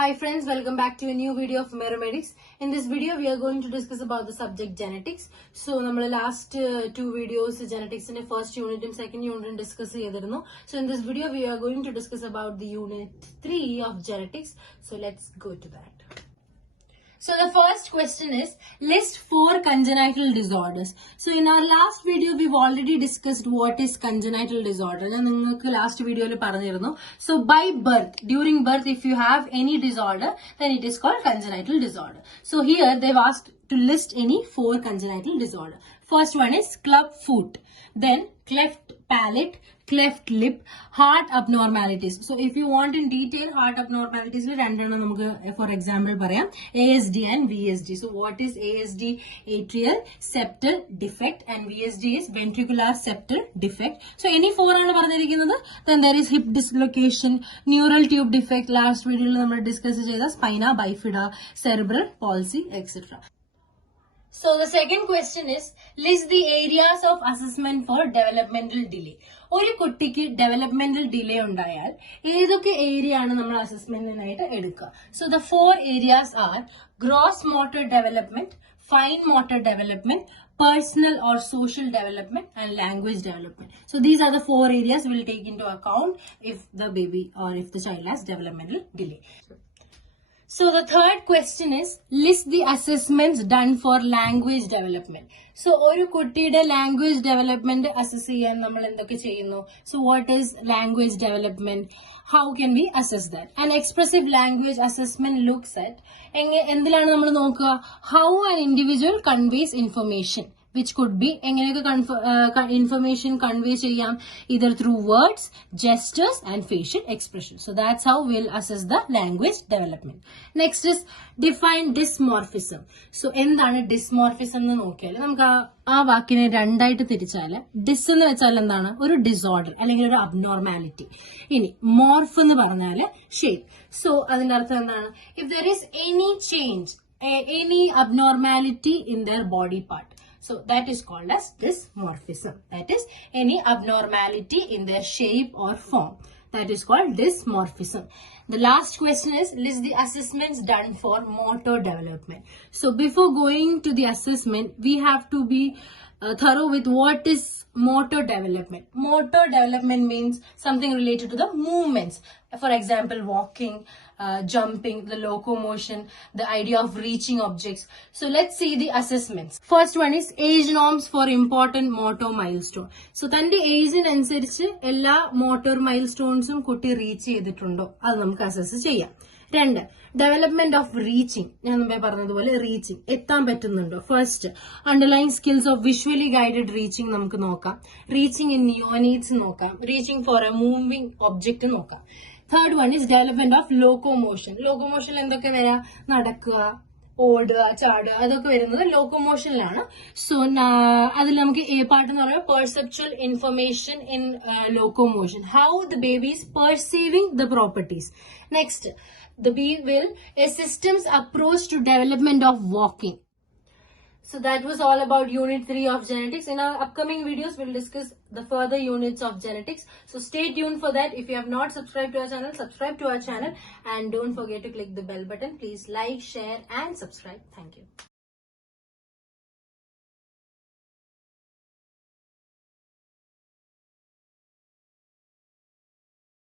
Hi friends, welcome back to a new video of MEROMEDiCZ. In this video, we are going to discuss about the subject genetics. So, our last two videos, genetics in the first unit and second unit discuss. So, in this video, we are going to discuss about the unit 3 of genetics. So, let's go to that. So the first question is, list 4 congenital disorders. So in our last video, we've already discussed what is congenital disorder. Last video. So by birth, during birth, if you have any disorder, then it is called congenital disorder. So here they've asked to list any 4 congenital disorder. First one is club foot, then cleft palate, cleft lip, heart abnormalities. So if you want in detail heart abnormalities, for example, ASD and VSD. So what is ASD? Atrial septal defect, and VSD is ventricular septal defect. So any 4 then there is hip dislocation, neural tube defect. Last video we discussed spina bifida, cerebral palsy, etc. So the second question is, list the areas of assessment for developmental delay. ഒരു കുട്ടിക്ക് developmental delay ഉണ്ടായാൽ ഏതൊക്കെ area ആണ് നമ്മൾ അസസ്മെന്റിനായിട്ട് എടുക്കുക? So the 4 areas are gross motor development, fine motor development, personal or social development, and language development. So these are the 4 areas we will take into account if the baby or if the child has developmental delay. So the third question is, list the assessments done for language development. So oru kuttiyude language development assess cheyan nammal endokke cheyunnu. So what is language development? How can we assess that? An expressive language assessment looks at endilana nammal nokka how an individual conveys information, which could be information convey cheyam either through words, gestures, and facial expression. So that's how we'll assess the language development. Next is define dysmorphism. So endana dysmorphism nu nokkiyal namukku ആ വാക്കിനെ രണ്ടായിട്ട് തിരിച്ചാൽ ഡിസ് എന്ന് വെച്ചാൽ എന്താണ്? ഒരു disorder അല്ലെങ്കിൽ ഒരു abnormality. ഇനി മോർഫ് എന്ന് പറഞ്ഞാൽ ഷേപ്പ്. സോ അതിന്റെ അർത്ഥം എന്താണ്? If there is any change, any abnormality in there body part. So that is called as dysmorphism. That is any abnormality in their shape or form. That is called dysmorphism. The last question is, list the assessments done for motor development. So before going to the assessment, we have to be thorough with what is motor development. Motor development means something related to the movements. For example, walking, jumping, the locomotion, the idea of reaching objects. So let's see the assessments. First one is age norms for important motor milestone. So tante age in ansariche ella motor milestones kutti reach cheyidittundo adu namukku assess cheyyam. രണ്ട്, development of reaching. ഞാൻ മുമ്പേ പറഞ്ഞതുപോലെ reaching എത്താൻ പറ്റുന്നുണ്ടോ? First, underline skills of visually guided reaching നമുക്ക് നോക്കാം. Reaching in neonates നോക്കാം. Reaching for a moving object നോക്കാം. Third one is development of locomotion. ലോക്കോമോഷനിൽ എന്തൊക്കെ വരാം? നടക്കുക, ഓടുക, ചാടുക, അതൊക്കെ വരുന്നത് ലോക്കോമോഷനിലാണ്. സോ അതിൽ നമുക്ക് എ പാർട്ട് എന്ന് പറയുന്നത് perceptual information in locomotion. How the baby is perceiving the properties. Next, the B will a system's approach to development of walking. So that was all about unit 3 of genetics. In our upcoming videos, we'll discuss the further units of genetics. So stay tuned for that. If you have not subscribed to our channel, subscribe to our channel and don't forget to click the bell button. Please like, share and subscribe. Thank you.